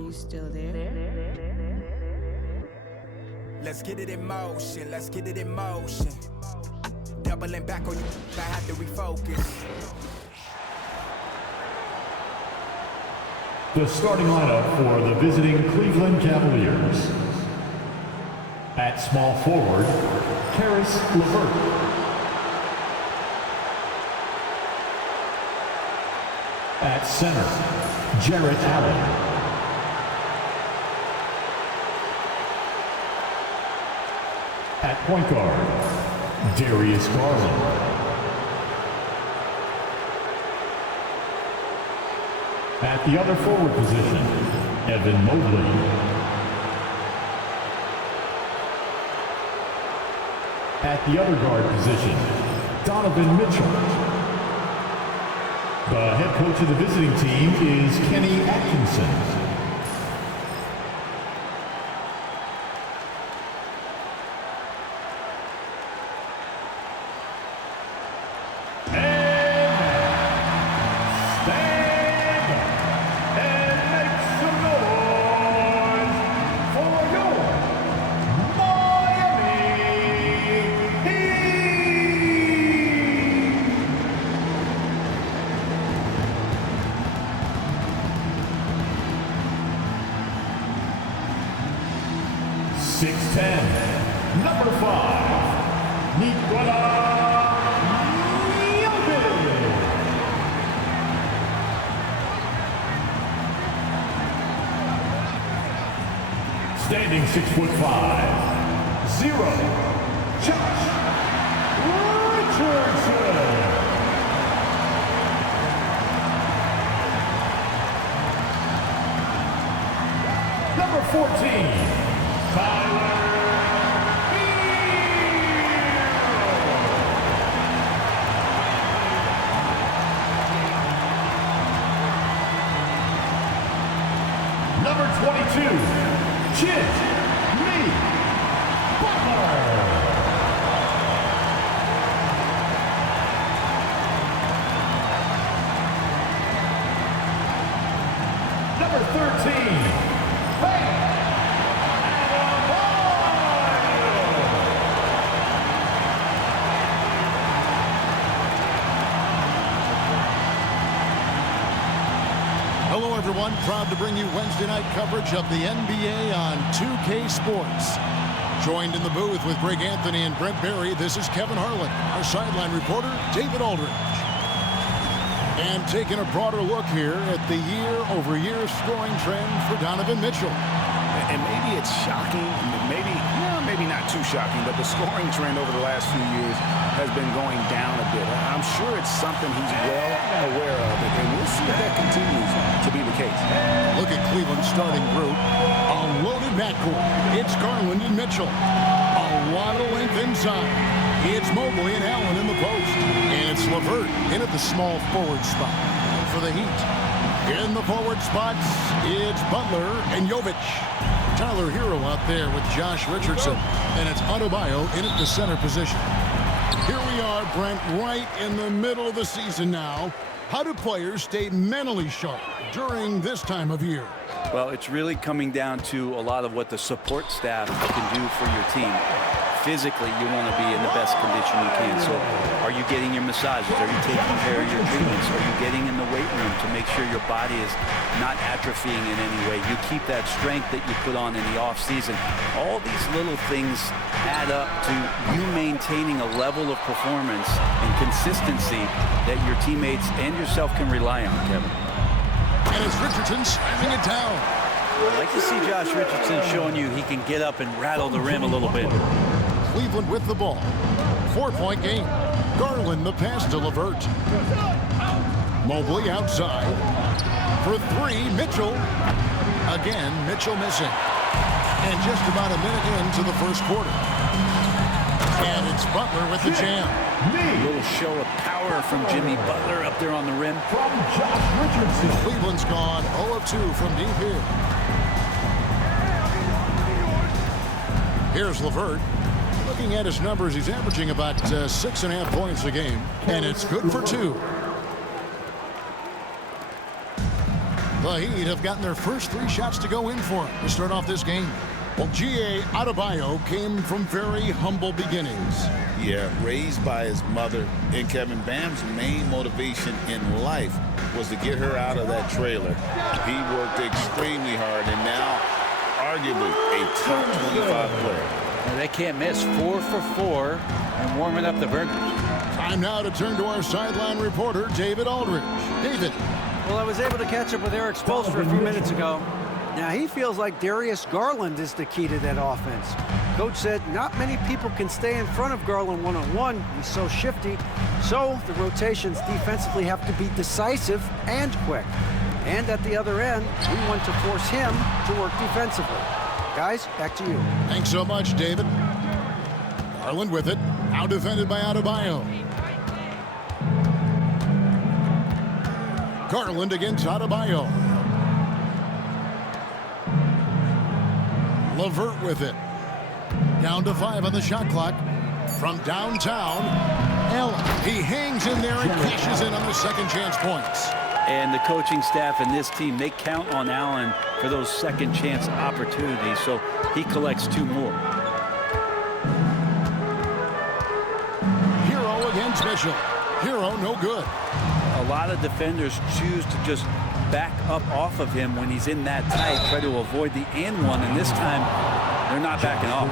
you still there? Let's get it in motion, let's get it in motion. Doubling back on you, I have to refocus. The starting lineup for the visiting Cleveland Cavaliers. At small forward, Caris LeVert. At center, Jarrett Allen. At point guard, Darius Garland. At the other forward position, Evan Mobley. At the other guard position, Donovan Mitchell. The head coach of the visiting team is Kenny Atkinson. Number 5, Nikola Jokic. Standing 6'5", 0, Josh Richardson. Number 14, Tyler. Number 22, Jimmy Butler. Number 13, Hello, everyone. Proud to bring you Wednesday night coverage of the NBA on 2K Sports. Joined in the booth with Greg Anthony and Brent Barry, this is Kevin Harlan. Our sideline reporter, David Aldridge. And taking a broader look here at the year-over-year scoring trend for Donovan Mitchell. And maybe it's shocking, maybe not too shocking, but the scoring trend over the last few years has been going down a bit. I'm sure it's something he's well aware of, and we'll see if that continues to be the case. Look at Cleveland's starting group. A loaded backcourt. It's Garland and Mitchell. A lot of length inside. It's Mobley and Allen in the post. And it's LeVert in at the small forward spot. For the Heat, in the forward spots, it's Butler and Jovic. Tyler Hero out there with Josh Richardson. And it's Adebayo in at the center position. Here we are, Brent, right in the middle of the season now. How do players stay mentally sharp during this time of year? Well, it's really coming down to a lot of what the support staff can do for your team. Physically, you want to be in the best condition you can. So are you getting your massages? Are you taking care of your treatments? Are you getting in the weight room to make sure your body is not atrophying in any way? You keep that strength that you put on in the off season. All these little things add up to you maintaining a level of performance and consistency that your teammates and yourself can rely on, Kevin. And it's Richardson slamming it down. I'd like to see Josh Richardson showing you he can get up and rattle the rim a little bit. Cleveland with the ball. 4-point game. Garland the pass to LeVert. Mobley outside. For three, Mitchell. Again, Mitchell missing. And just about a minute into the first quarter. And it's Butler with the jam. A little show of power from Jimmy Butler up there on the rim. From Josh Richardson. Cleveland's gone 0 of 2 from deep here. Here's LeVert. Looking at his numbers, he's averaging about 6.5 points a game. And it's good for 2. The The Heat have gotten their first 3 shots to go in for them to start off this game. Well, G.A. Adebayo came from very humble beginnings. Yeah, raised by his mother. And Kevin, Bam's main motivation in life was to get her out of that trailer. He worked extremely hard and now arguably a top 25 player. Well, they can't miss. 4 for 4 and warming up the burners. Time now to turn to our sideline reporter, David Aldridge. David. Well, I was able to catch up with Eric Spoelstra a few minutes ago. Now, he feels like Darius Garland is the key to that offense. Coach said not many people can stay in front of Garland one-on-one. He's so shifty. So the rotations defensively have to be decisive and quick. And at the other end, we want to force him to work defensively. Guys, back to you. Thanks so much, David. Garland with it. Now defended by Adebayo. Garland against Adebayo. LeVert with it. Down to 5 on the shot clock. From downtown, Allen. He hangs in there and cashes in on the second chance points. And the coaching staff and this team, they count on Allen for those second chance opportunities, so he collects 2 more. Hero against Mitchell. Hero no good. A lot of defenders choose to just back up off of him when he's in that tight, try to avoid the and one, and this time they're not backing off.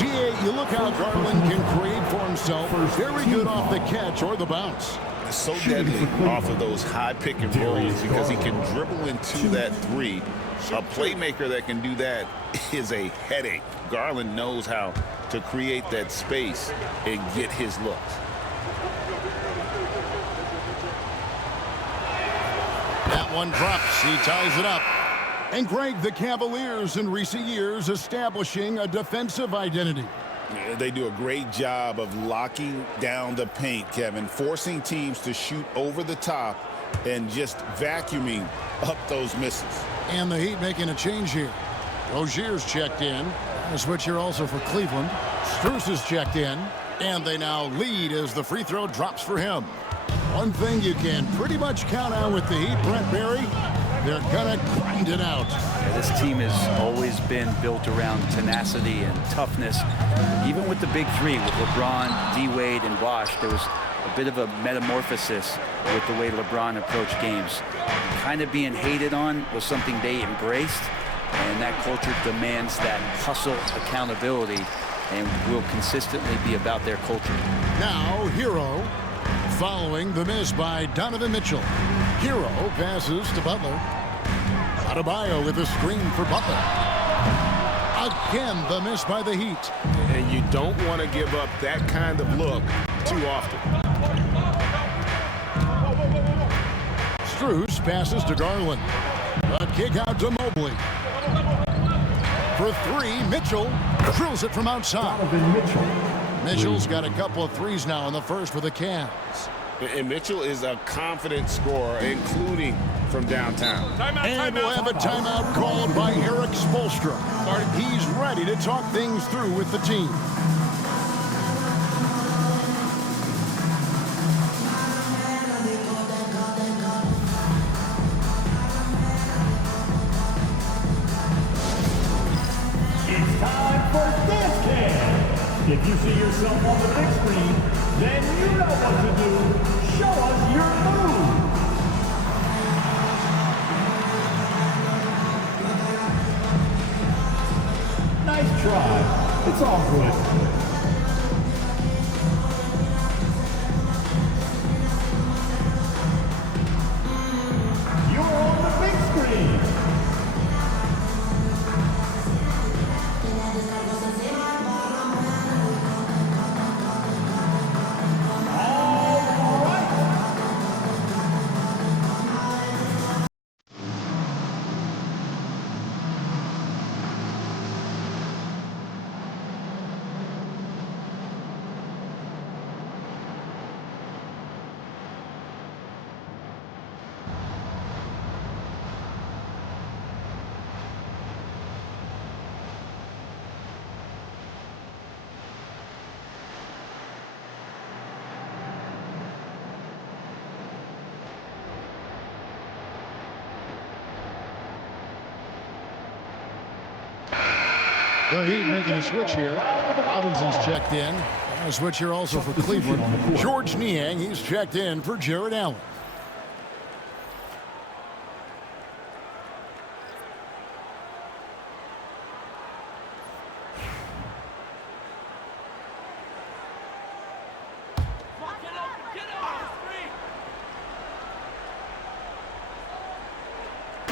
G.A., you look how Garland can create for himself. Very good off the catch or the bounce. It's so deadly off of those high pick and rolls because he can dribble into that 3. A playmaker that can do that is a headache. Garland knows how to create that space and get his looks. That one drops. He ties it up. And Greg, the Cavaliers in recent years establishing a defensive identity. Yeah, they do a great job of locking down the paint, Kevin, forcing teams to shoot over the top and just vacuuming up those misses. And the Heat making a change here. Rozier's checked in. A switch here also for Cleveland. Strus is checked in. And they now lead as the free throw drops for him. One thing you can pretty much count on with the Heat, Brent Barry, they're going to grind it out. Yeah, this team has always been built around tenacity and toughness. Even with the big 3, with LeBron, D-Wade, and Bosh, there was a bit of a metamorphosis with the way LeBron approached games. Kind of being hated on was something they embraced, and that culture demands that hustle accountability and will consistently be about their culture. Now, Hero, following the miss by Donovan Mitchell. Hero passes to Butler. Adebayo with a screen for Butler. Again, the miss by the Heat. And you don't want to give up that kind of look too often. Strus passes to Garland. A kick out to Mobley. For 3, Mitchell drills it from outside. Mitchell's got a couple of threes now in the first for the Cavs. And Mitchell is a confident scorer, including from downtown. And we'll have a timeout called by Eric Spoelstra. He's ready to talk things through with the team. It's time for Dance Cam. If you see yourself on the big screen, then you know what to do. Show us your move. Nice try. It's all good. You're on the big screen. The Heat making a switch here. Robinson's checked in. And a switch here also for Cleveland. George Niang, he's checked in for Jared Allen.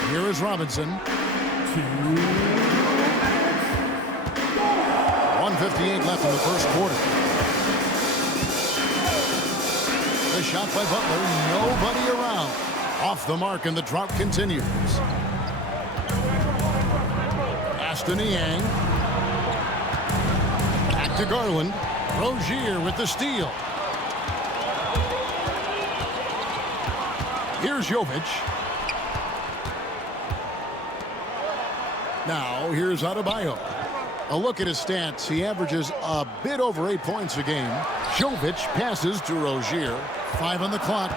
Here is Robinson. 1:58 left in the first quarter. The shot by Butler, nobody around. Off the mark, and the drought continues. Aston Niang. Back to Garland. Rozier with the steal. Here's Jovic. Now, here's Adebayo. A look at his stats. He averages a bit over 8 points a game. Jovic passes to Rozier. 5 on the clock.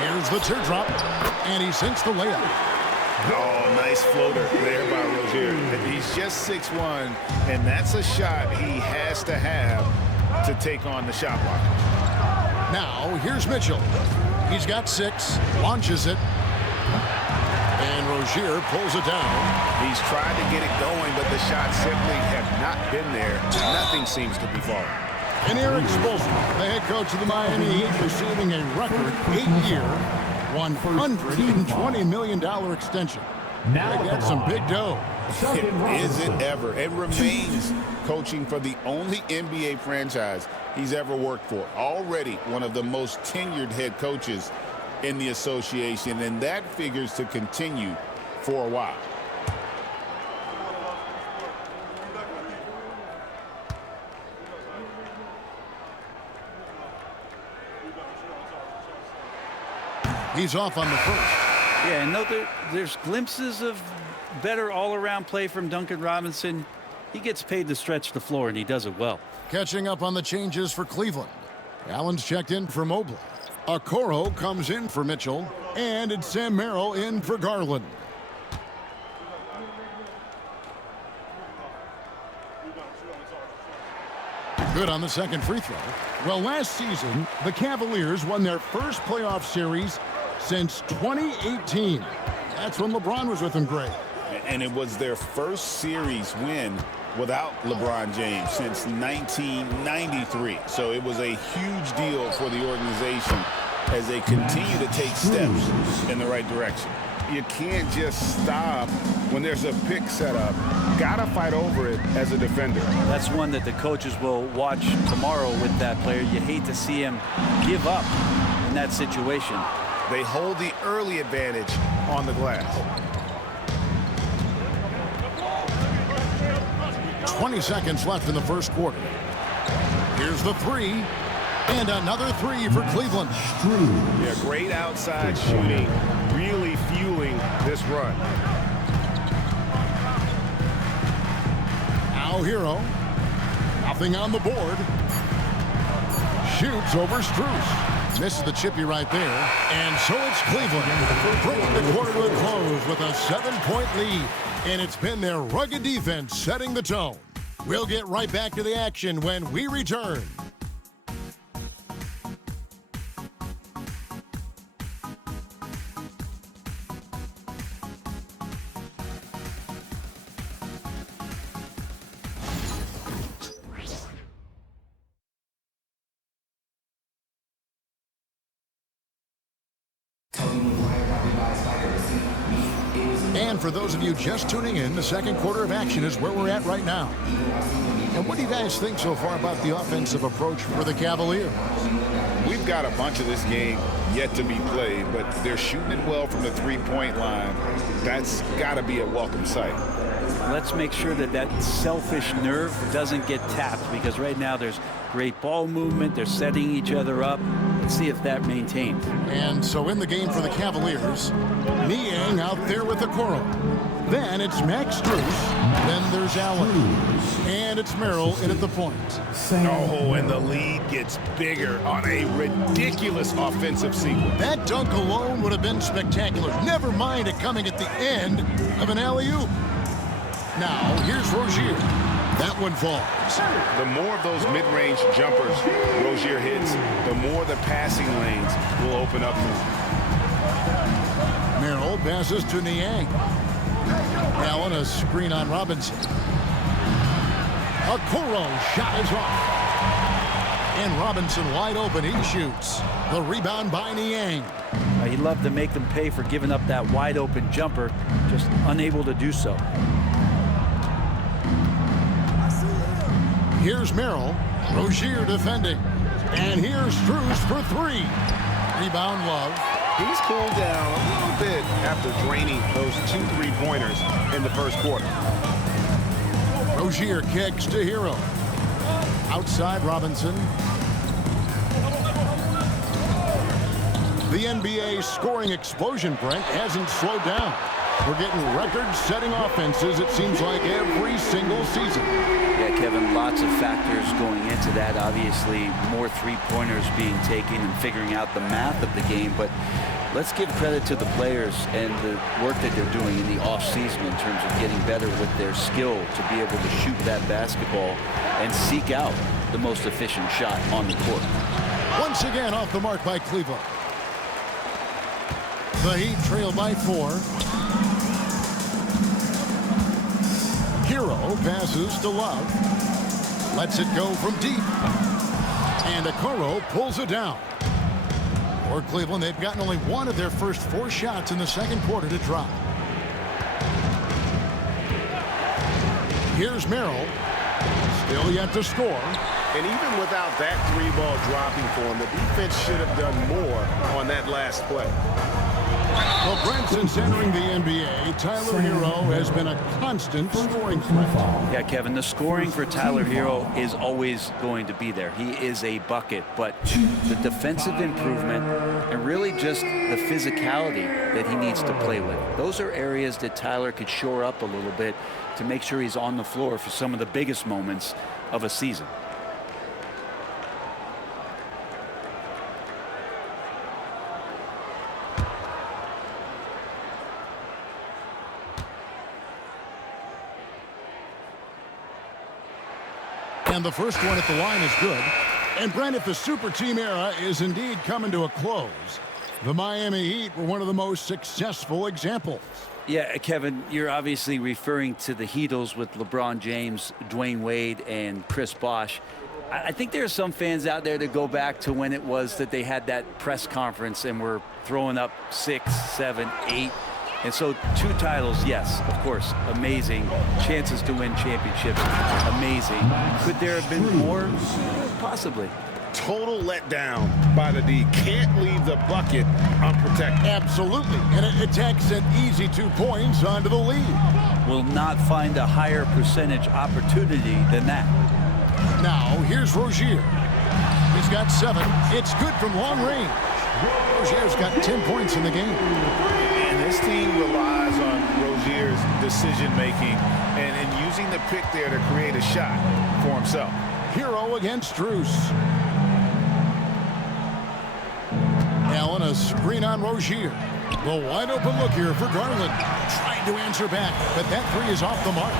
Here's the teardrop, and he sinks the layup. Oh, nice floater there by Rozier. He's just 6'1", and that's a shot he has to have to take on the shot block. Now, here's Mitchell. He's got 6, launches it. And Rozier pulls it down. He's tried to get it going, but the shots simply have not been there. Nothing seems to be falling. And Eric Spoelstra, the head coach of the Miami Heat, receiving a record 8-year, $120 million extension. Now That's some big dough. Is it ever? It remains coaching for the only NBA franchise he's ever worked for. Already one of the most tenured head coaches in the association, and that figures to continue for a while. He's off on the first. Yeah, and there's glimpses of better all-around play from Duncan Robinson. He gets paid to stretch the floor, and he does it well. Catching up on the changes for Cleveland. Allen's checked in for Mobley. Okoro comes in for Mitchell, and it's Sam Merrill in for Garland. Good on the second free throw. Well, last season, the Cavaliers won their first playoff series since 2018. That's when LeBron was with them, Gray. And it was their first series win without LeBron James since 1993. So it was a huge deal for the organization as they continue to take steps in the right direction. You can't just stop when there's a pick set up. Gotta fight over it as a defender. That's one that the coaches will watch tomorrow with that player. You hate to see him give up in that situation. They hold the early advantage on the glass. 20 seconds left in the first quarter. Here's the three. And another three for Cleveland. Yeah, great outside shooting, really fueling this run. Now Hero. Nothing on the board. Shoots over Strus. Misses the chippy right there. And so it's Cleveland bringing the quarter to a close with a 7-point lead. And it's been their rugged defense setting the tone. We'll get right back to the action when we return. And for those of you just tuning in, the second quarter of action is where we're at right now. And what do you guys think so far about the offensive approach for the Cavaliers? We've got a bunch of this game yet to be played, but they're shooting it well from the three-point line. That's got to be a welcome sight. Let's make sure that that selfish nerve doesn't get tapped, because right now there's great ball movement. They're setting each other up. Let's see if that maintains. And so in the game for the Cavaliers, Niang out there with Okoro. Then it's Max Strus. Then there's Allen. And it's Merrill in at the point. Oh, and the lead gets bigger on a ridiculous offensive sequence. That dunk alone would have been spectacular. Never mind it coming at the end of an alley-oop. Now, here's Rozier. That one falls. The more of those mid-range jumpers Rozier hits, the more the passing lanes will open up for him. Merrill passes to Niang. Allen, a screen on Robinson. Okoro shot is off. And Robinson wide open. He shoots. The rebound by Niang. He'd love to make them pay for giving up that wide open jumper, just unable to do so. Here's Merrill. Rozier defending. And here's Strus for three. Rebound Love. He's cooled down a little bit after draining those 2 3-pointers in the first quarter. Rozier kicks to Hero. Outside Robinson. The NBA scoring explosion, Brent, hasn't slowed down. We're getting record-setting offenses, it seems like, every single season. Yeah, Kevin, lots of factors going into that. Obviously, more three-pointers being taken and figuring out the math of the game. But let's give credit to the players and the work that they're doing in the off-season in terms of getting better with their skill to be able to shoot that basketball and seek out the most efficient shot on the court. Once again, off the mark by Cleveland. The Heat trail by 4. Hero passes to Love. Lets it go from deep. And Okoro pulls it down. For Cleveland, they've gotten only one of their first 4 shots in the second quarter to drop. Here's Merrill. Still yet to score. And even without that 3-ball dropping for him, the defense should have done more on that last play. Well, Brent, since entering the NBA, Tyler Hero has been a constant scoring threat. Yeah, Kevin, the scoring for Tyler Hero is always going to be there. He is a bucket, but the defensive improvement and really just the physicality that he needs to play with. Those are areas that Tyler could shore up a little bit to make sure he's on the floor for some of the biggest moments of a season. And the first one at the line is good. And Brent, if the super team era is indeed coming to a close, the Miami Heat were one of the most successful examples. Yeah, Kevin, you're obviously referring to the Heatles with LeBron James, Dwayne Wade, and Chris Bosh. I think there are some fans out there that go back to when it was that they had that press conference and were throwing up 6, 7, 8. And so 2 titles, yes, of course, amazing. Chances to win championships, amazing. Could there have been more? Possibly. Total letdown by the D. Can't leave the bucket unprotected. Absolutely. And it takes an easy 2 points onto the lead. Will not find a higher percentage opportunity than that. Now, here's Rozier. He's got 7. It's good from long range. Rozier's got 10 points in the game. And this team relies on Rozier's decision-making and using the pick there to create a shot for himself. Hero against Strus. Allen, a screen on Rozier. The wide open look here for Garland. Trying to answer back, but that 3 is off the mark.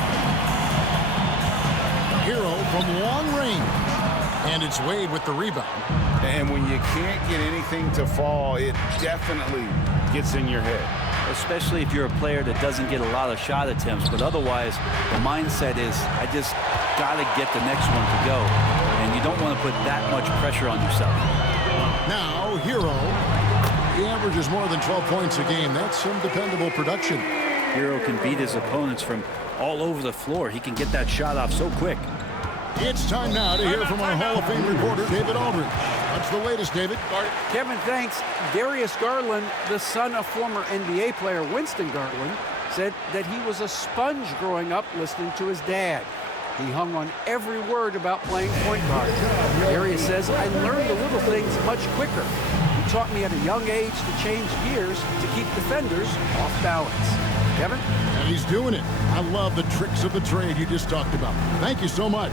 Hero from long range. And it's Wade with the rebound. And when you can't get anything to fall, it definitely gets in your head. Especially if you're a player that doesn't get a lot of shot attempts. But otherwise, the mindset is, I just got to get the next one to go. And you don't want to put that much pressure on yourself. Now, Hero. He averages more than 12 points a game. That's some dependable production. Hero can beat his opponents from all over the floor. He can get that shot off so quick. It's time now to hear from our Hall of Fame reporter, David Aldridge. What's the latest, David? Kevin, thanks. Darius Garland, the son of former NBA player Winston Garland, said that he was a sponge growing up listening to his dad. He hung on every word about playing point guard. Darius says, I learned the little things much quicker. He taught me at a young age to change gears to keep defenders off balance. Kevin? And he's doing it. I love the tricks of the trade you just talked about. Thank you so much.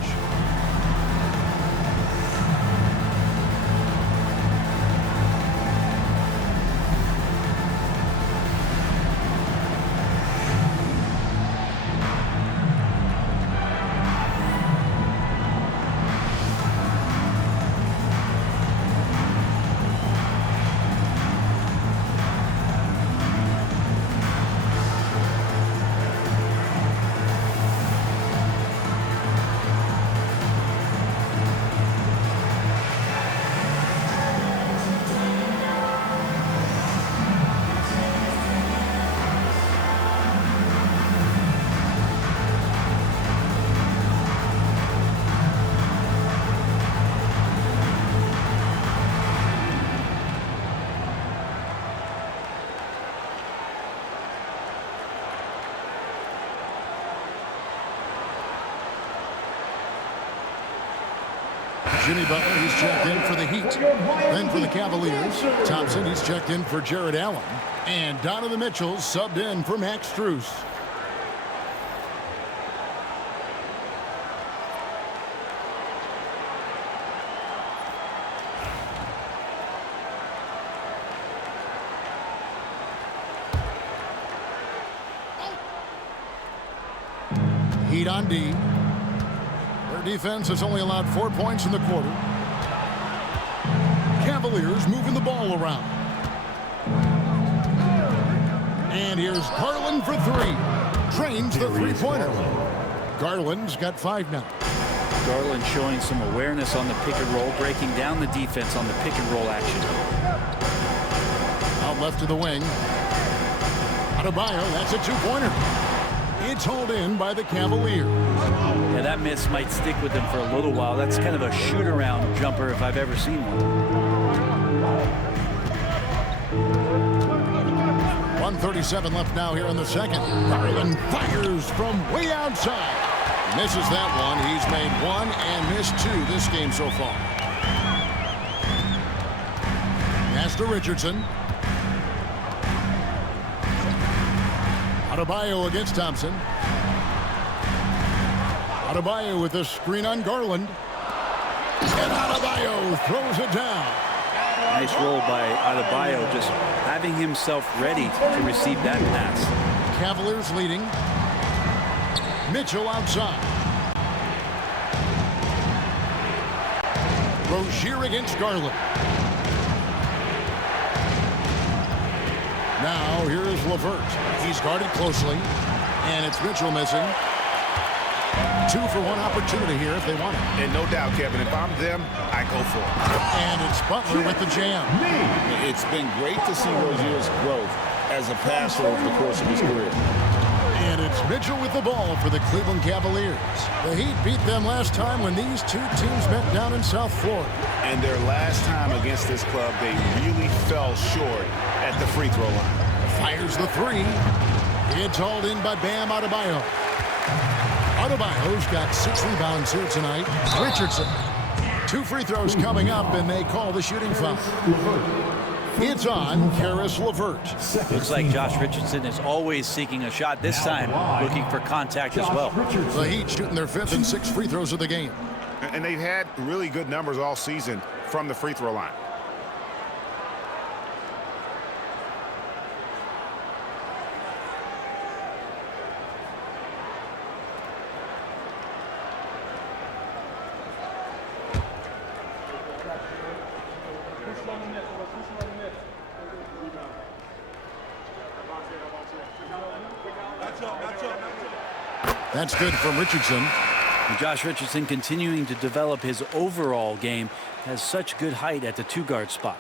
Jimmy Butler, he's checked in for the Heat. Then for the Cavaliers, Thompson, he's checked in for Jared Allen. And Donovan Mitchell subbed in for Max Strus. Heat on D. Their defense has only allowed 4 points in the quarter. Cavaliers moving the ball around. And here's Garland for three. Drains the three-pointer. Garland's got 5 now. Garland showing some awareness on the pick and roll, breaking down the defense on the pick and roll action. Out left to the wing. Adebayo, that's a two-pointer. It's hauled in by the Cavaliers. Yeah, that miss might stick with them for a little while. That's kind of a shoot-around jumper if I've ever seen one. 1:37 left now here in the second. Garland fires from way outside. Misses that one. He's made 1 and missed 2 this game so far. Pass to Richardson. Adebayo against Thompson. Adebayo with a screen on Garland. And Adebayo throws it down. Nice roll by Adebayo, just having himself ready to receive that pass. Cavaliers leading. Mitchell outside. Rozier against Garland. Now here's LeVert. He's guarded closely. And it's Mitchell missing. 2 for 1 opportunity here if they want it. And no doubt, Kevin, if I'm them, I go for it. And it's Butler with the jam. It's been great to see Rozier's growth as a passer over the course of his career. And it's Mitchell with the ball for the Cleveland Cavaliers. The Heat beat them last time when these two teams met down in South Florida. And their last time against this club, they really fell short at the free throw line. Fires the three. It's hauled in by Bam Adebayo. Adebayo's got 6 rebounds here tonight. Richardson. 2 free throws coming up, and they call the shooting foul. It's on Karis LeVert. Looks like Josh Richardson is always seeking a shot, this time looking for contact as well. The Heat shooting their 5th and 6th free throws of the game. And they've had really good numbers all season from the free throw line. That's good from Richardson. And Josh Richardson continuing to develop his overall game, has such good height at the 2-guard spot.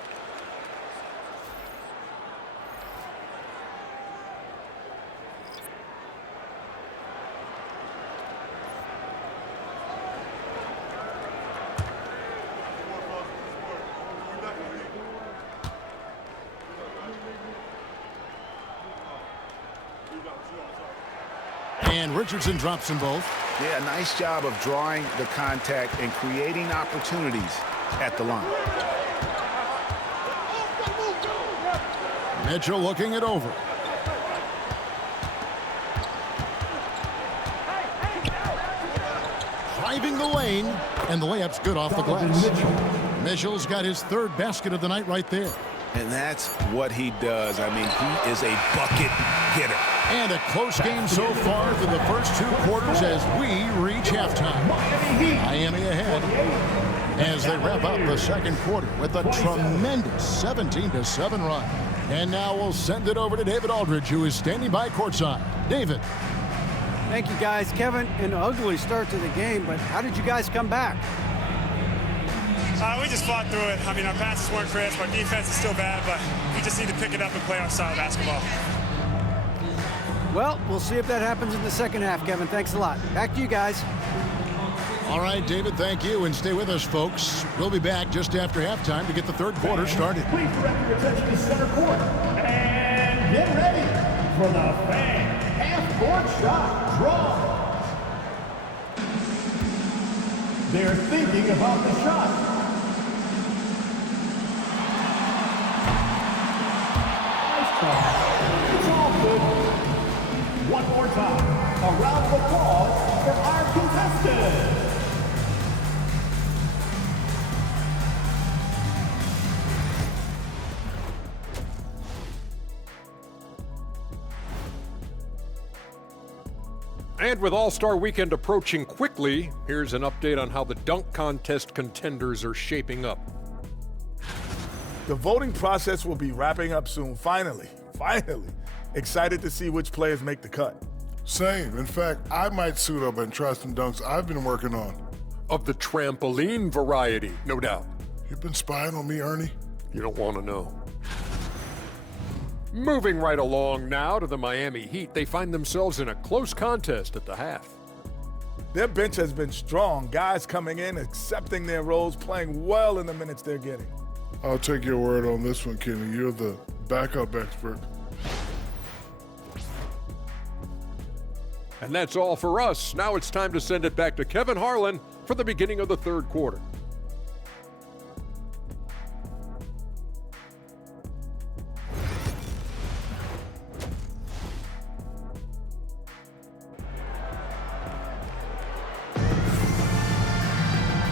And Richardson drops them both. Yeah, nice job of drawing the contact and creating opportunities at the line. Mitchell looking it over. Driving the lane, and the layup's good off the glass. Mitchell's got his 3rd basket of the night right there. And that's what he does. I mean, he is a bucket getter. And a close game so far through the first 2 quarters as we reach halftime. Miami ahead as they wrap up the 2nd quarter with a tremendous 17-7 run. And now we'll send it over to David Aldridge, who is standing by courtside. David. Thank you, guys. Kevin, an ugly start to the game, but how did you guys come back? We just fought through it. I mean, our passes weren't crisp. Our defense is still bad, but we just need to pick it up and play our style of basketball. Well, we'll see if that happens in the second half, Kevin. Thanks a lot. Back to you guys. All right, David, thank you. And stay with us, folks. We'll be back just after halftime to get the 3rd quarter started. Please direct your attention to center court. And get ready for the fan half-court shot draw. Their there thinking about the shot. Nice try. It's all good. One more time. A round of applause for our contestants. And with All-Star Weekend approaching quickly, here's an update on how the dunk contest contenders are shaping up. The voting process will be wrapping up soon. Finally. Excited to see which players make the cut. Same. In fact, I might suit up and try some dunks I've been working on. Of the trampoline variety, no doubt. You've been spying on me, Ernie? You don't want to know. Moving right along now to the Miami Heat, they find themselves in a close contest at the half. Their bench has been strong. Guys coming in, accepting their roles, playing well in the minutes they're getting. I'll take your word on this one, Kenny. You're the backup expert. And that's all for us. Now it's time to send it back to Kevin Harlan for the beginning of the third quarter.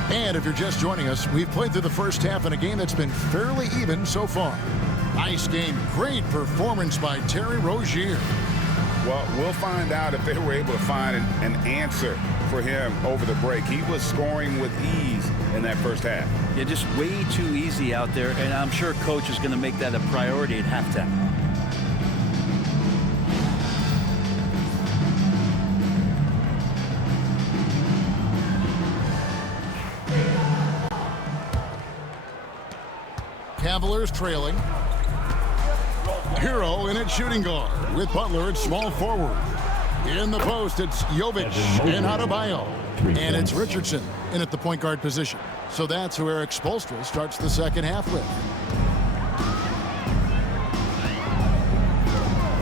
And if you're just joining us, we've played through the first half in a game that's been fairly even so far. Nice game. Great performance by Terry Rozier. Well, we'll find out if they were able to find an answer for him over the break. He was scoring with ease in that first half. Yeah, just way too easy out there, and I'm sure Coach is going to make that a priority at halftime. Cavaliers trailing. Hero in at shooting guard with Butler at small forward. In the post, it's Jovic and Adebayo. And it's Richardson in at the point guard position. So that's who Eric Spoelstra starts the second half with.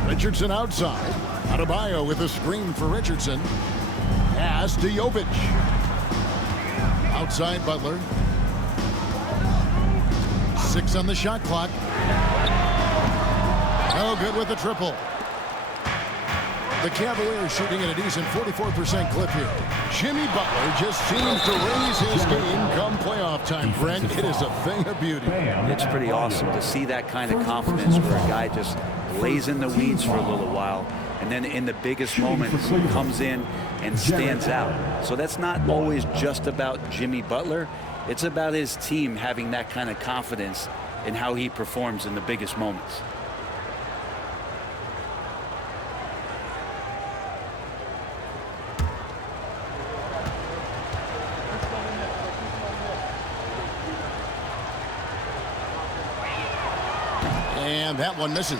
Richardson outside. Adebayo with a screen for Richardson. Pass to Jovic. Outside Butler. 6 on the shot clock. No good with the triple. The Cavaliers shooting at a decent 44% clip here. Jimmy Butler just seems to raise his game come playoff time, Brent. It is a thing of beauty. It's pretty awesome to see that kind of confidence where a guy just lays in the weeds for a little while and then in the biggest moments comes in and stands out. So that's not always just about Jimmy Butler. It's about his team having that kind of confidence in how he performs in the biggest moments. And that one misses.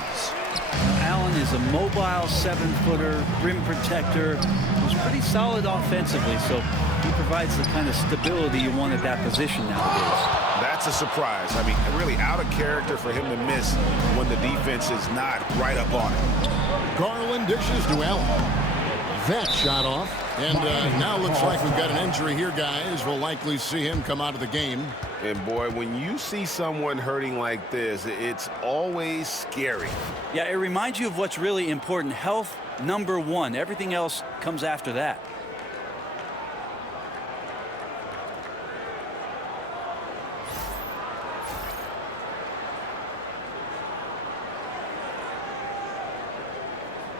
Allen is a mobile 7-footer, rim protector, who's pretty solid offensively, so he provides the kind of stability you want at that position nowadays. That's a surprise. I mean, really out of character for him to miss when the defense is not right up on it. Garland dishes to Allen. That shot off. And now looks like we've got an injury here, guys. We'll likely see him come out of the game. And boy, when you see someone hurting like this, it's always scary. Yeah, it reminds you of what's really important. Health, number one. Everything else comes after that.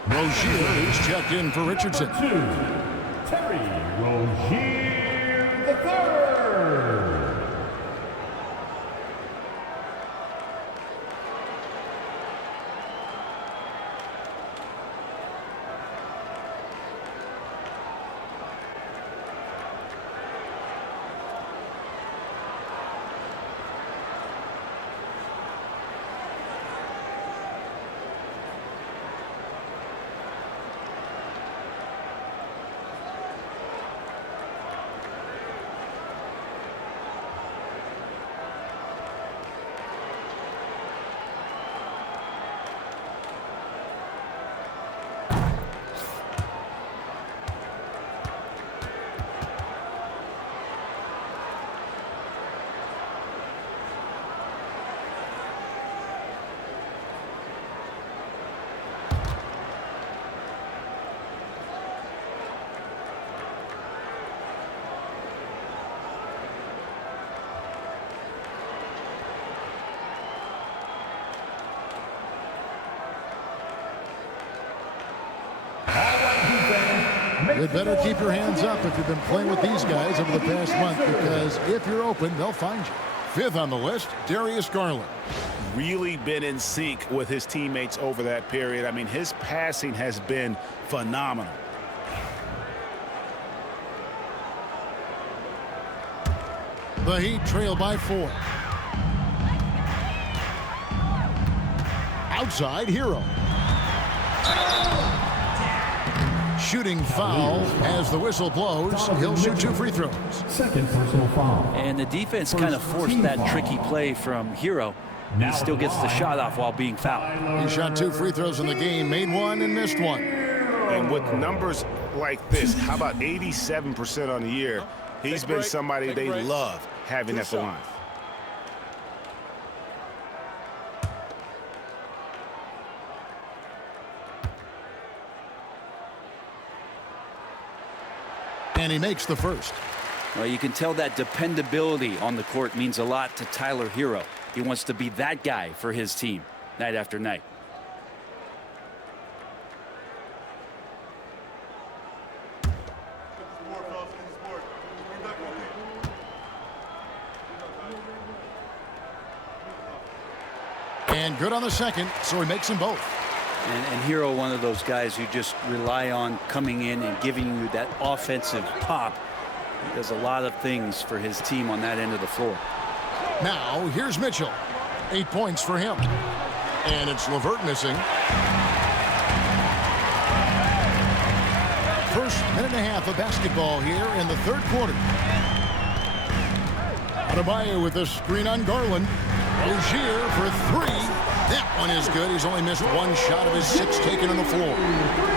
Rozier is checked in for Richardson. Terry Rozier the third. You'd better keep your hands up if you've been playing with these guys over the past month, because if you're open, they'll find you. Fifth on the list, Darius Garland. Really been in sync with his teammates over that period. I mean, his passing has been phenomenal. The Heat trail by 4. Outside, Hero. Shooting foul as the whistle blows. He'll shoot 2 free throws. Second personal foul. And the defense kind of forced that tricky play from Hero. He still gets the shot off while being fouled. He shot 2 free throws in the game, made 1 and missed 1. And with numbers like this, how about 87% on the year? He's been somebody they love having at the line. And he makes the first. Well, you can tell that dependability on the court means a lot to Tyler Hero. He wants to be that guy for his team night after night. And good on the second, so he makes them both. And Hero, one of those guys who just rely on coming in and giving you that offensive pop. He does a lot of things for his team on that end of the floor. Now, here's Mitchell. 8 points for him. And it's LeVert missing. First minute and a half of basketball here in the third quarter. Adebayo with a screen on Garland. Rozier for 3. That one is good. He's only missed 1 shot of his 6 taken on the floor.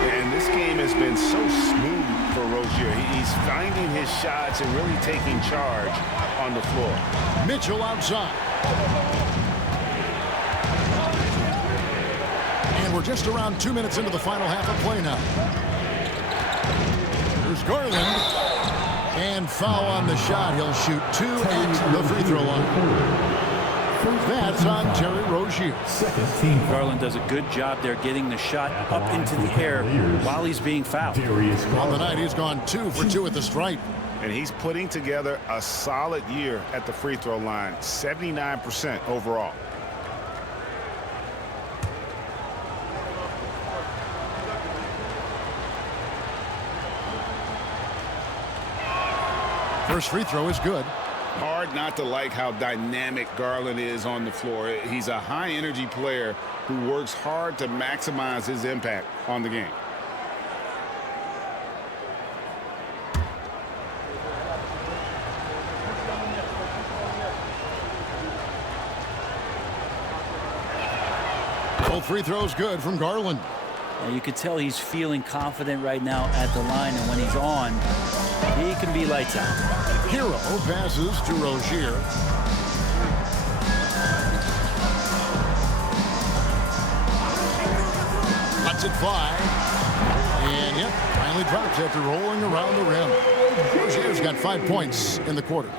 And this game has been so smooth for Rozier. He's finding his shots and really taking charge on the floor. Mitchell outside. And we're just around 2 minutes into the final half of play now. There's Garland. And foul on the shot. He'll shoot 2 at the free throw line. That's on Terry Rozier. Garland does a good job there getting the shot up into the air while he's being fouled. On the night, he's gone 2 for 2 at the stripe. And he's putting together a solid year at the free throw line, 79% overall. First free throw is good. Hard not to like how dynamic Garland is on the floor. He's a high-energy player who works hard to maximize his impact on the game. Both free throws good from Garland. And you can tell he's feeling confident right now at the line, and when he's on, he can be lights out. Hero passes to Rozier. Lets it fly. And yep, finally drops after rolling around the rim. Rozier's got 5 points in the quarter.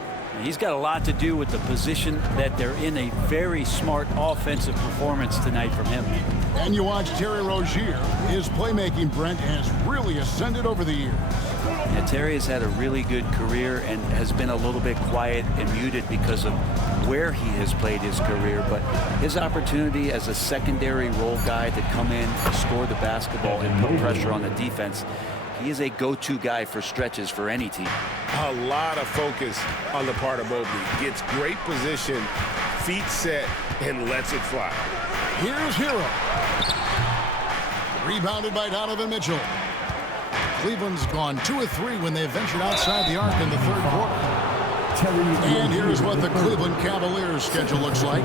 He's got a lot to do with the position that they're in. A very smart offensive performance tonight from him. And you watch Terry Rozier. His playmaking, Brent, has really ascended over the years. Yeah, Terry has had a really good career and has been a little bit quiet and muted because of where he has played his career. But his opportunity as a secondary role guy to come in, score the basketball, and put pressure on the defense, he is a go-to guy for stretches for any team. A lot of focus on the part of Mobley. Gets great position, feet set, and lets it fly. Here's Hero. Rebounded by Donovan Mitchell. Cleveland's gone 2 of 3 when they ventured outside the arc in the third quarter. And here's what the Cleveland Cavaliers schedule looks like.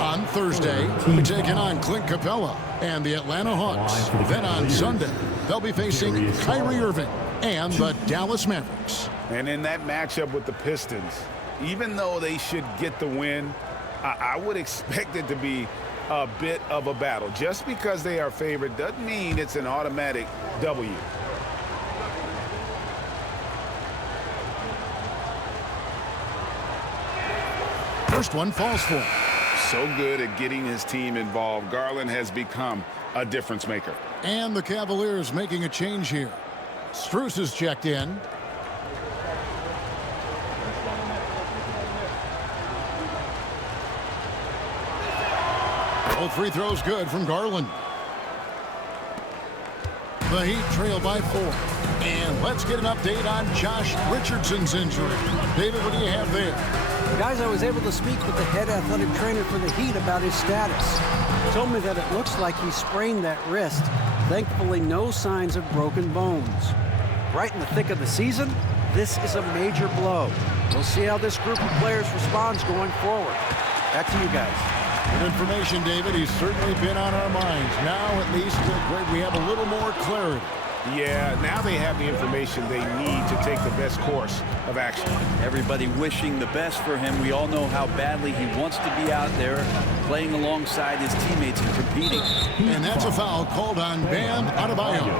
On Thursday, we're taking on Clint Capella and the Atlanta Hawks. Then on Sunday, they'll be facing Kyrie Irving and the Dallas Mavericks. And in that matchup with the Pistons, even though they should get the win, I would expect it to be a bit of a battle. Just because they are favored doesn't mean it's an automatic W. First one falls for him. So good at getting his team involved. Garland has become a difference maker. And the Cavaliers making a change here. Strus is checked in. Both free throws good from Garland. The Heat trail by 4. And let's get an update on Josh Richardson's injury. David, what do you have there? Guys, I was able to speak with the head athletic trainer for the Heat about his status. He told me that it looks like he sprained that wrist. Thankfully, no signs of broken bones. Right in the thick of the season, this is a major blow. We'll see how this group of players responds going forward. Back to you guys. Good information, David. He's certainly been on our minds. Now, at least, Greg, we have a little more clarity. Yeah, now they have the information they need to take the best course of action. Everybody wishing the best for him. We all know how badly he wants to be out there playing alongside his teammates and competing. And that's a foul called on Bam Adebayo.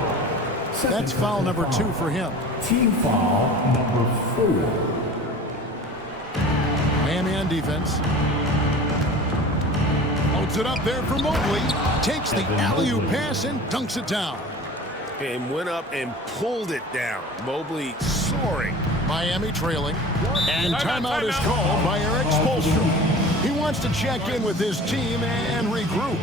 That's foul number 2 for him. Team foul number 4. Man-man defense. Holds it up there for Mobley. Takes the alley-oop pass and dunks it down. And went up and pulled it down. Mobley soaring. Miami trailing. And timeout is called by Eric Spoelstra. He wants to check in with his team and regroup.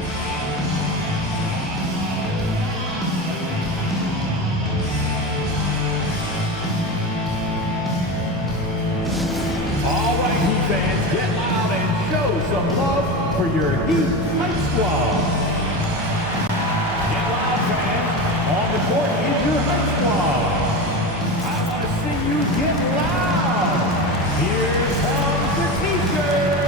All right, Heat fans, get loud and show some love for your Heat Hype Squad. Get loud, fans. On the court is your Hype Squad. I want to see you get loud. Here comes the T-shirt.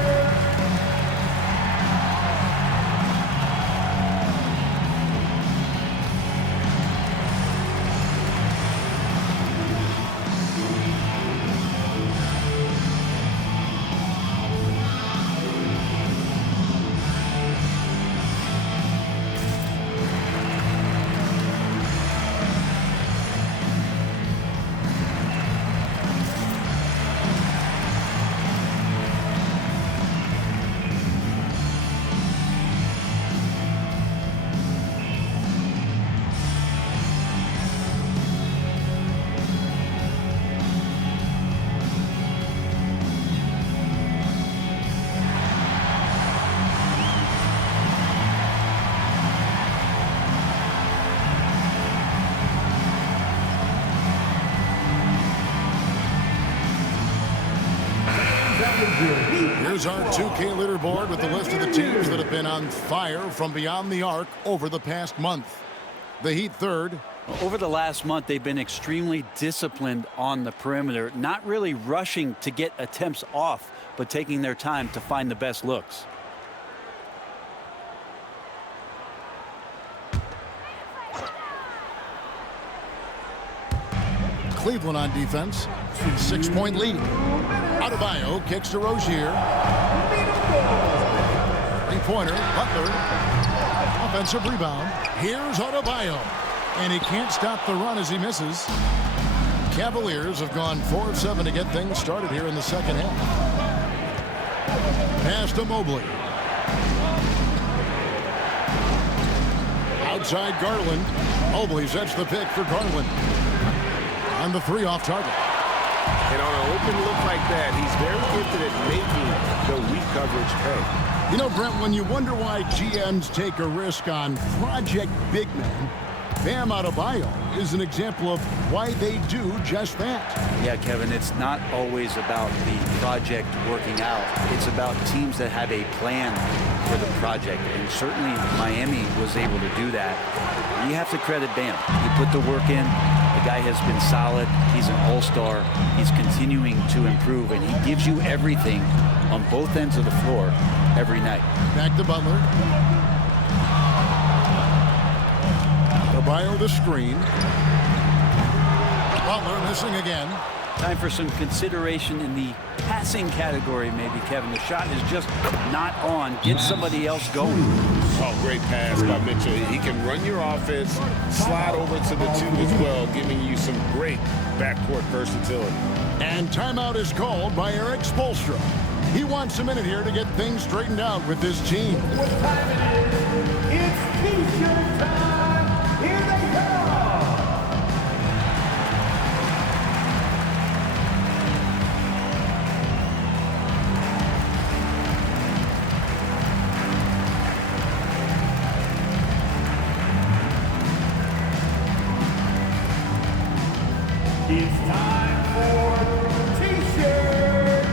Here's our 2K leaderboard with the list of the teams that have been on fire from beyond the arc over the past month. The Heat third. Over the last month, they've been extremely disciplined on the perimeter, not really rushing to get attempts off, but taking their time to find the best looks. Cleveland on defense. 6-point lead. Adebayo kicks to Rozier. Three-pointer, Butler. Offensive rebound. Here's Adebayo. And he can't stop the run as he misses. Cavaliers have gone 4 of 7 to get things started here in the second half. Pass to Mobley. Outside Garland. Mobley sets the pick for Garland. On the 3 off target. And on an open look like that, he's very gifted at making the weak coverage pay. You know, Brent, when you wonder why GMs take a risk on project big men, Bam Adebayo is an example of why they do just that. Yeah, Kevin, it's not always about the project working out. It's about teams that have a plan for the project, and certainly Miami was able to do that. You have to credit Bam. He put the work in. The guy has been solid. He's an all-star. He's continuing to improve, and he gives you everything on both ends of the floor every night. Back to Butler. Adebayo the screen. Butler missing again. Time for some consideration in the passing category, maybe, Kevin. The shot is just not on. Get somebody else going. Oh, great pass by Mitchell. He can run your offense, slide over to the 2 as well, giving you some great backcourt versatility. And timeout is called by Eric Spoelstra. He wants a minute here to get things straightened out with his team. What time it is? It's T-shirt time. Here they come. It's time for T-shirts.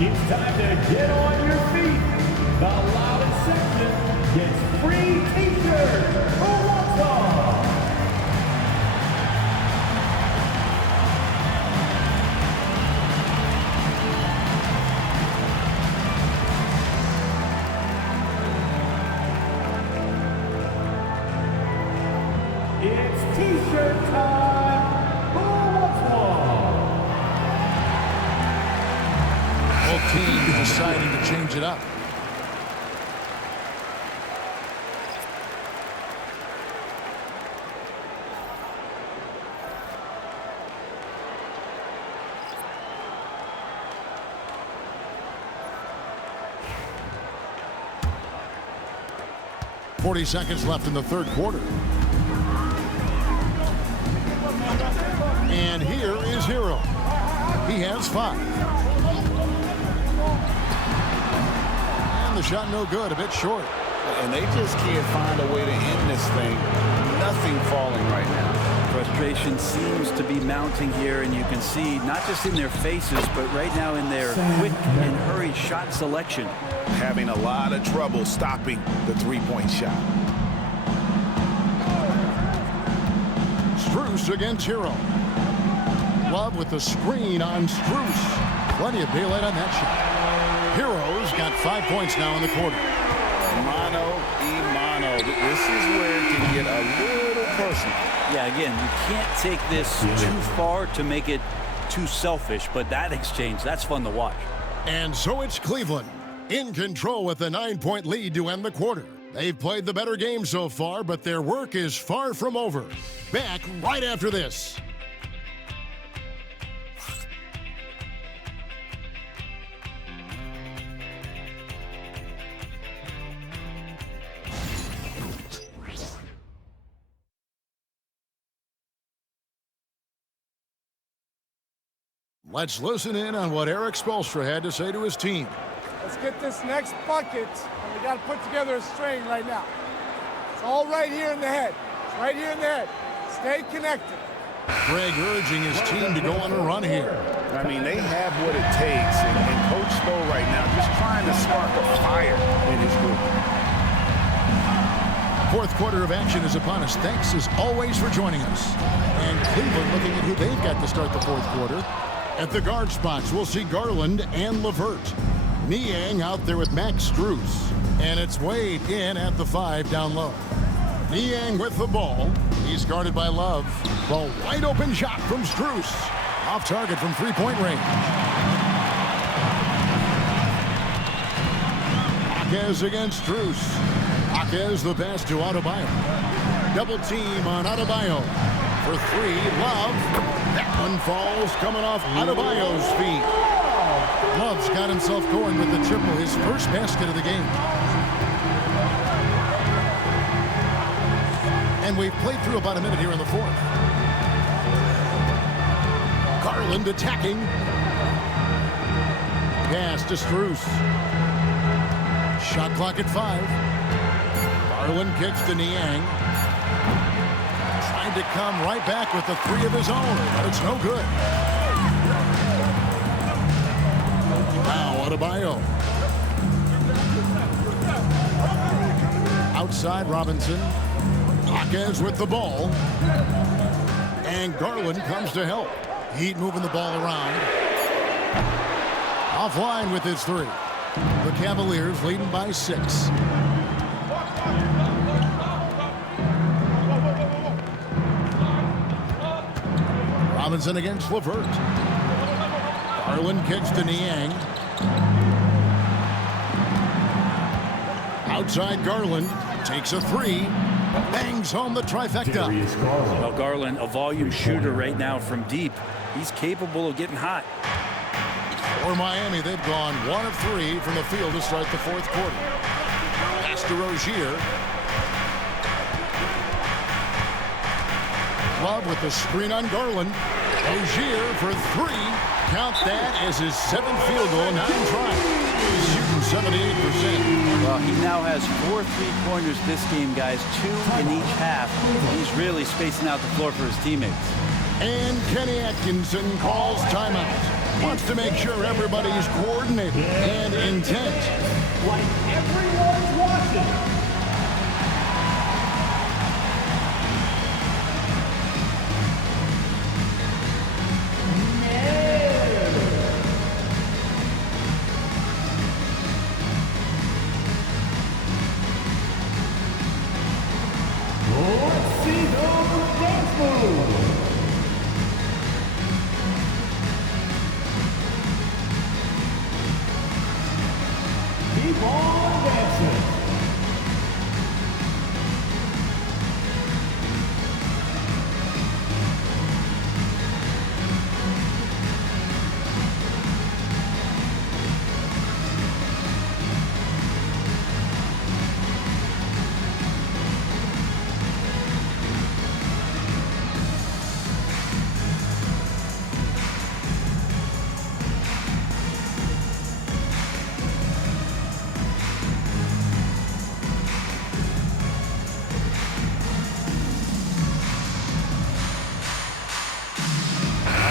It's time to get on your feet. The loudest section gets free T-shirts. Who wants some? It's T-shirt time. Who wants one? Both teams deciding to change it up. .40 seconds left in the third quarter. And here is Hero. He has 5. And the shot no good, a bit short. And they just can't find a way to end this thing. Nothing falling right now. Frustration seems to be mounting here, and you can see not just in their faces, but right now in their quick and hurried shot selection. Having a lot of trouble stopping the three-point shot. Strus against Hero. Love with the screen on Strus. Plenty of daylight on that shot. Hero's got 5 points now in the quarter. Mano. This is where it can get a little personal. Yeah, again, you can't take this too far to make it too selfish, but that exchange, that's fun to watch. And so it's Cleveland in control with a 9-point lead to end the quarter. They've played the better game so far, but their work is far from over. Back right after this. Let's listen in on what Eric Spoelstra had to say to his team. Let's get this next bucket, and we got to put together a string right now. It's all right here in the head. It's right here in the head. Stay connected. Greg urging his team to go on a run here. I mean, they have what it takes, and Coach Spo right now just trying to spark a fire in his group. Fourth quarter of action is upon us. Thanks as always for joining us. And Cleveland looking at who they've got to start the fourth quarter. At the guard spots, we'll see Garland and LeVert. Niang out there with Max Strus. And it's Wade in at the 5 down low. Niang with the ball. He's guarded by Love. The wide open shot from Strus. Off target from three-point range. Jaquez against Strus. Jaquez the pass to Adebayo. Double team on Adebayo. For 3, Love. That one falls coming off Adebayo's feet. Love's got himself going with the triple, his first basket of the game. And we've played through about a minute here in the fourth. Garland attacking. Pass to Strus. Shot clock at 5. Garland kicks to Niang. Trying to come right back with the 3 of his own, but it's no good. Now Adebayo. Outside Robinson. Jaquez with the ball. And Garland comes to help. Heat moving the ball around. Offline with his 3. The Cavaliers leading by 6. Robinson against LeVert. Garland kicks to Niang. Outside Garland takes a 3. Bangs home the trifecta. Well, Garland, a volume shooter right now from deep. He's capable of getting hot. For Miami, they've gone 1 of 3 from the field to start the fourth quarter. Pass to Rozier. glove with the screen on Garland. Rozier for three. Count that as his 7th field goal, 9 tries. He's shooting 78%. Well, he now has 4 3-pointers this game, guys, 2 in each half. He's really spacing out the floor for his teammates. And Kenny Atkinson calls timeout. Wants to make sure everybody's coordinated and intent. Like everyone's watching. Let's see those dance moves. Keep on dancing.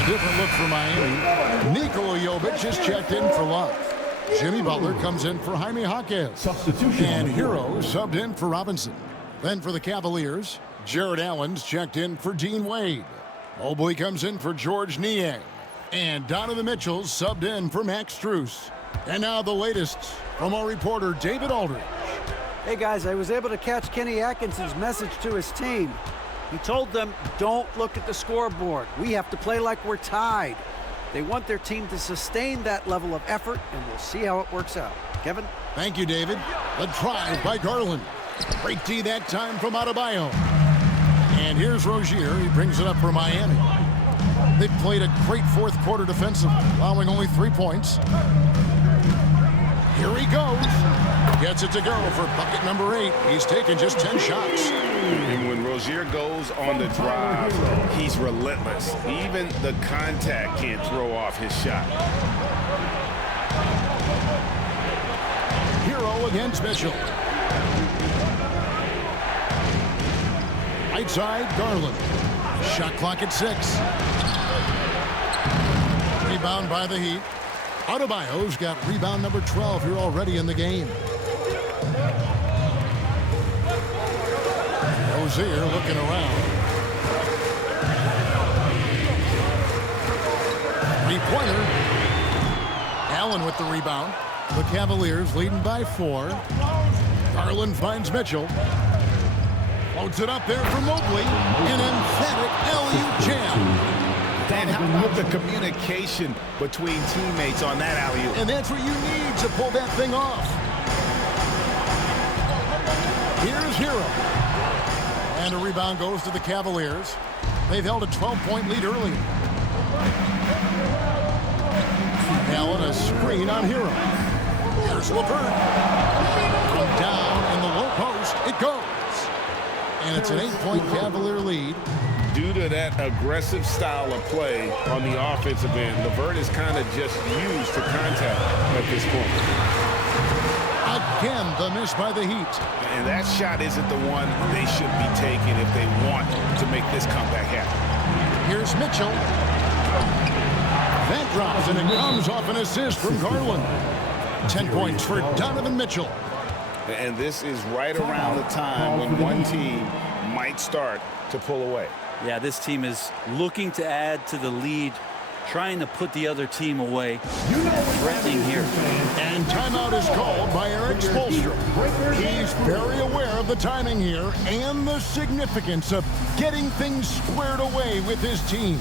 Different look for Miami. Nikola Jovic is checked in for Love. Jimmy Butler comes in for Jaime Jaquez. Substitution. And Hero subbed in for Robinson. Then for the Cavaliers, Jared Allen's checked in for Dean Wade. Mobley comes in for George Niang. And Donovan Mitchell's subbed in for Max Strus. And now the latest from our reporter David Aldridge. Hey guys, I was able to catch Kenny Atkinson's message to his team. He told them, don't look at the scoreboard. We have to play like we're tied. They want their team to sustain that level of effort, and we'll see how it works out. Kevin? Thank you, David. The drive by Garland. Great D that time from Adebayo. And here's Rozier. He brings it up for Miami. They've played a great fourth quarter defensively, allowing only 3 points. Here he goes. Gets it to go for bucket number 8. He's taken just 10 shots. And when Rozier goes on the drive, he's relentless. Even the contact can't throw off his shot. Hero against Mitchell. Right side, Garland. Shot clock at 6. Rebound by the Heat. Adebayo's got rebound number 12 here already in the game. Rozier looking around. 3-pointer. Allen with the rebound. The Cavaliers leading by 4. Garland finds Mitchell. Floats it up there for Mobley. An emphatic alley-oop jam. And how about the communication between teammates on that alley-oop? And that's what you need to pull that thing off. Here's Hero. And a rebound goes to the Cavaliers. They've held a 12-point lead earlier. Allen a screen on Hero. Here's LeVert. From down in the low post, it goes. And it's an 8-point Cavalier lead. Due to that aggressive style of play on the offensive end, LeVert is kind of just used to contact at this point. Again, the miss by the Heat. And that shot isn't the one they should be taking if they want to make this comeback happen. Here's Mitchell. That drops, and it comes off an assist from Garland. 10 points for Donovan Mitchell. And this is right around the time when one team might start to pull away. Yeah, this team is looking to add to the lead, trying to put the other team away, threatening here. And timeout is called by Eric Spoelstra. He's very aware of the timing here and the significance of getting things squared away with his team.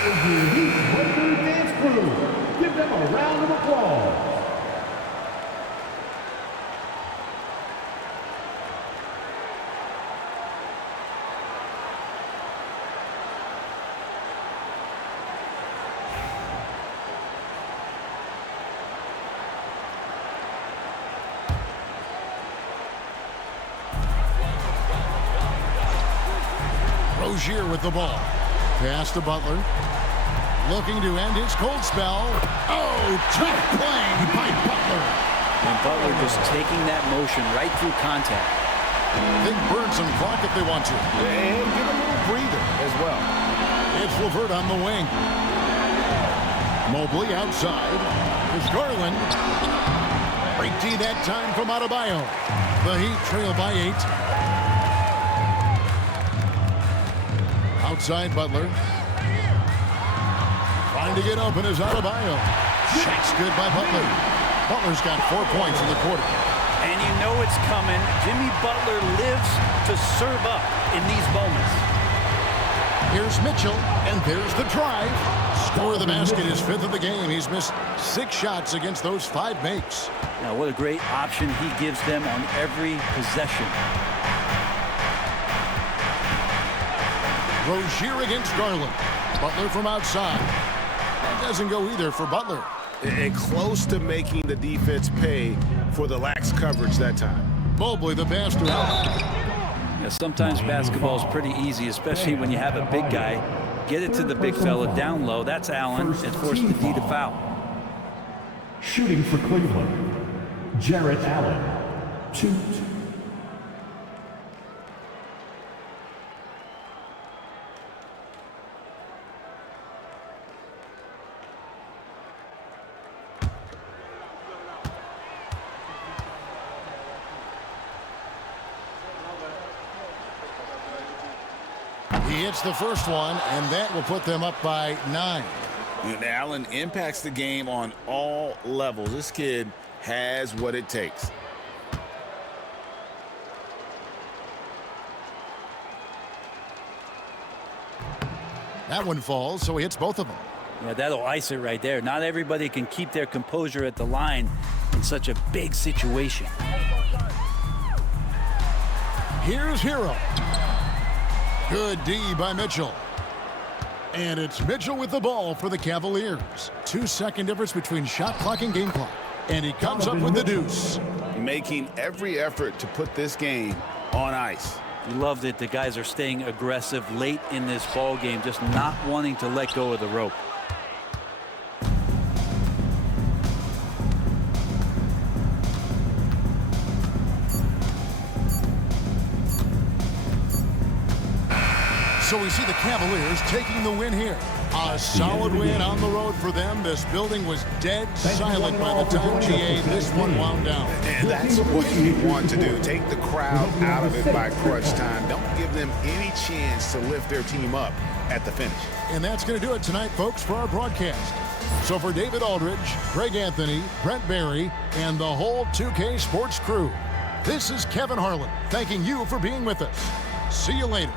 That was your Heat Breaker Dance Crew. Give them a round of applause. Rozier with the ball. Pass to Butler. Looking to end his cold spell. Oh, tough play by Butler. And Butler just taking that motion right through contact. They burn some clock if they want to. And give a little breather as well. It's LeVert on the wing. Mobley outside. It's Garland. Break D that time from Adebayo. The Heat trail by 8. Outside Butler. Trying to get open is Adebayo. Shot's good by Butler. Butler's got 4 points in the quarter. And you know it's coming. Jimmy Butler lives to serve up in these moments. Here's Mitchell, and there's the drive. Score of the basket is 5th of the game. He's missed 6 shots against those 5 makes. Now, what a great option he gives them on every possession. Rozier against Garland. Butler from outside. That doesn't go either for Butler. And close to making the defense pay for the lax coverage that time. Mobley the pass to Allen. Yeah, sometimes basketball is pretty easy, especially when you have a big guy. Get it to the big fella down low. That's Allen, and force the D to foul. Shooting for Cleveland, Jarrett Allen. 2. He hits the first one, and that will put them up by 9. And Allen impacts the game on all levels. This kid has what it takes. That one falls, so he hits both of them. Yeah, that'll ice it right there. Not everybody can keep their composure at the line in such a big situation. Here's Hero. Good D by Mitchell. And it's Mitchell with the ball for the Cavaliers. 2-second difference between shot clock and game clock. And he comes up with the deuce. Making every effort to put this game on ice. You love that the guys are staying aggressive late in this ball game, just not wanting to let go of the rope. So we see the Cavaliers taking the win here. A solid win on the road for them. This building was dead silent by the time GA this one wound down. And that's what you want to do. Take the crowd out of it by crunch time. Don't give them any chance to lift their team up at the finish. And that's going to do it tonight, folks, for our broadcast. So for David Aldridge, Greg Anthony, Brent Barry, and the whole 2K Sports crew, this is Kevin Harlan thanking you for being with us. See you later.